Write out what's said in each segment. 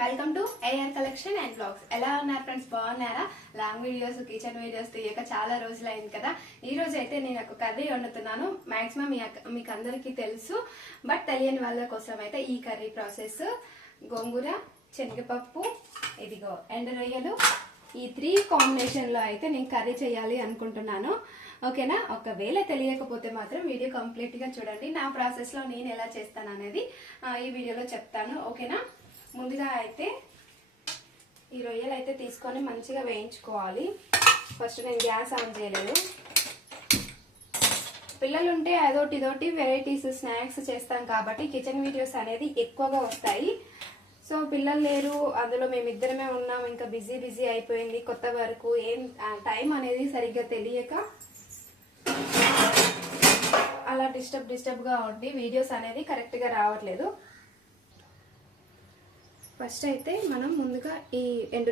Welcome to A R collection and blogs ఎలా ఉన్నారు friends బాగున్నారా? లాంగ్ వీడియోస్ కిచెన్ వీడియోస్ తీయక చాలా రోజులు అయింది కదా. ఈ రోజు అయితే నేను ఒక కర్రీ వండుతున్నాను. మాక్సిమం మీకు అందరికీ తెలుసు. బట్ తెలియని వాళ్ళ కోసం అయితే ఈ కర్రీ ప్రాసెస్ గోంగూర శనగపప్పు ఇదిగో ఎండు రొయ్యలు. ఈ త్రీ కాంబినేషన్లో అయితే నేను కర్రీ చేయాలి అనుకుంటున్నాను. ఓకేనా? ఒకవేళ తెలియకపోతే మాత్రం వీడియో కంప్లీట్గా చూడండి. నా ప్రాసెస్లో నేను ఎలా చేస్తాను అనేది ఈ వీడియోలో చెప్తాను. ఓకేనా? ముందుగా అయితే ఈ రొయ్యలు అయితే తీసుకొని మంచిగా వేయించుకోవాలి. ఫస్ట్ నేను గ్యాస్ ఆన్ చేయలేదు. పిల్లలు ఉంటే అదోటి ఇదోటి వెరైటీస్ స్నాక్స్ చేస్తాం కాబట్టి కిచెన్ వీడియోస్ అనేది ఎక్కువగా వస్తాయి. సో పిల్లలు లేరు అందులో మేమిద్దరమే ఉన్నాం ఇంకా బిజీ బిజీ అయిపోయింది. కొత్త వరకు ఏం టైం అనేది సరిగ్గా తెలియక అలా డిస్టర్బ్ డిస్టర్బ్గా ఉండి వీడియోస్ అనేది కరెక్ట్గా రావట్లేదు. ఫస్ట్ అయితే మనం ముందుగా ఈ ఎండు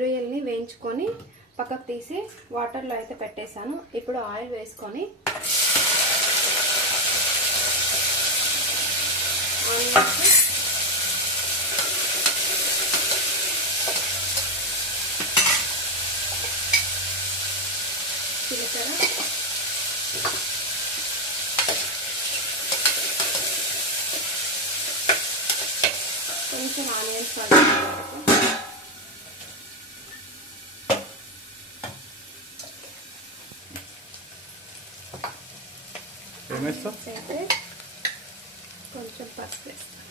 వేయించుకొని పక్కకు తీసి వాటర్లో అయితే పెట్టేశాను. ఇప్పుడు ఆయిల్ వేసుకొని ఆనియన్స్ కొంచెం ఆనియన్స్ అయితే కొంచెం పసుపు వేస్తాను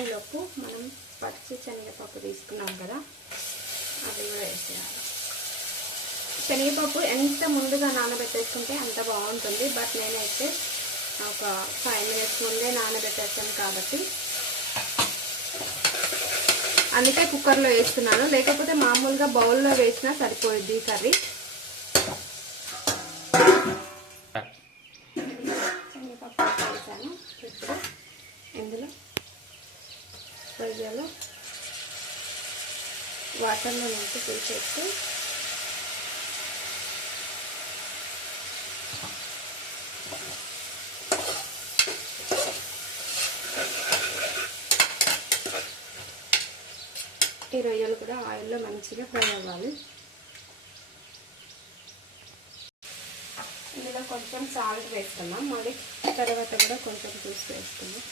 ఈలోపు మనం పచ్చి శనగపప్పు తీసుకున్నాం కదా అది కూడా వేసేయాలి. శనగపప్పు ఎంత ముందుగా నానబెట్టేసుకుంటే అంత బాగుంటుంది. బట్ నేనైతే ఒక ఫైవ్ మినిట్స్ ముందే నానబెట్టేస్తాను కాబట్టి. అందుకే కుక్కర్లో వేస్తున్నాను. లేకపోతే మామూలుగా బౌల్లో వేసినా సరిపోయిద్ది కర్రీ. వేసాను. ఇందులో రొయ్యలు వాటర్లో నుంచి తీసేస్తే ఈ రొయ్యలు కూడా ఆయిల్లో మంచిగా ఫ్రై అవ్వాలి. ఇందులో కొంచెం సాల్ట్ వేసుకున్నాం మళ్ళీ తర్వాత కూడా కొంచెం చూసి వేసుకున్నాం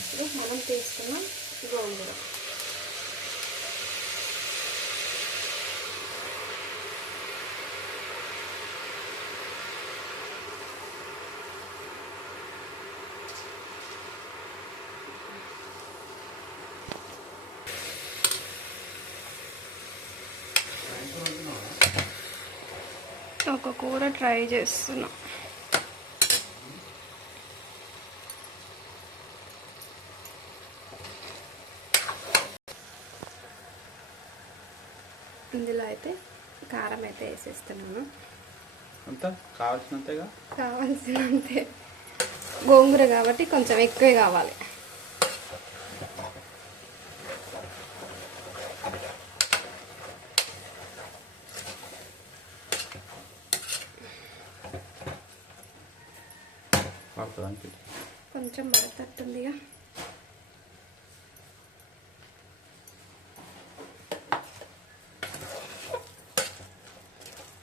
ఇప్పుడు మనం తీసుకున్న గోంగూర. ఒక కూర ట్రై చేస్తున్నా. ఇందులో అయితే కారం అయితే వేసేస్తున్నాను. అంత? కావాల్సినంతగా? కావాల్సినంతే. గోంగూర కాబట్టి కొంచెం ఎక్కువే కావాలి. పడుతుంది కొంచెం పడతట్టుందిగా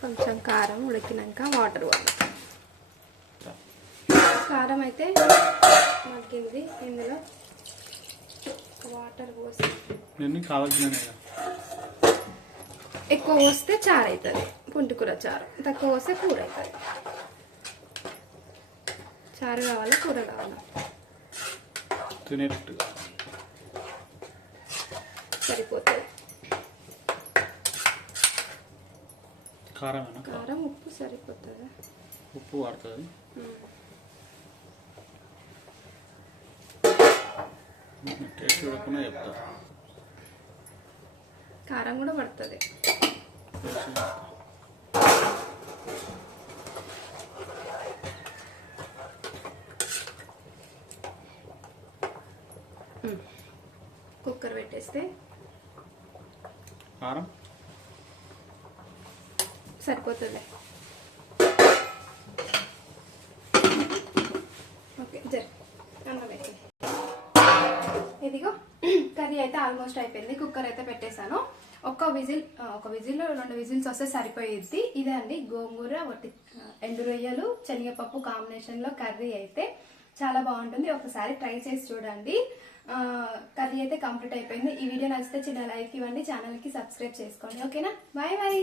కొంచెం కారం ఉడికినాక వాటర్ వాడాలి కారం అయితే మగ్గింది. ఇందులో వాటర్ పోసి ఎక్కువ పోస్తే చారు అవుతుంది పుంటికూర చారు. తక్కువ పోస్తే కూర అవుతుంది చారు కావాలా? కూర కావాలా? తినేటట్టుగా సరిపోతుంది కారమేనా? కారం ఉప్పు సరిపోతుందా? ఉప్పు పడుతుంది టేస్ట్ చూడకుండా చెప్తా. కారం కూడా పడుతుంది. కుక్కర్ పెట్టేస్తే? కారం? సరిపోతుంది. ఓకే జరి. అన్నం పెట్టి. ఇదిగో కర్రీ అయితే ఆల్మోస్ట్ అయిపోయింది. కుక్కర్ అయితే పెట్టేశాను. ఒక్క విజిల్ ఒక విజిల్ రెండు విజిల్స్ వస్తే సరిపోయేది ఇదే అండి గోంగూర ఆ, ఎండు రొయ్యలు శనగపప్పు కాంబినేషన్లో కర్రీ అయితే. చాలా బాగుంటుంది. ఒకసారి ట్రై చేసి చూడండి. కర్రీ అయితే కంప్లీట్ అయిపోయింది. ఈ వీడియో నచ్చితే చిన్న లైక్ ఇవ్వండి. ఛానల్కి సబ్స్క్రైబ్ చేసుకోండి. ఓకేనా? Bye bye.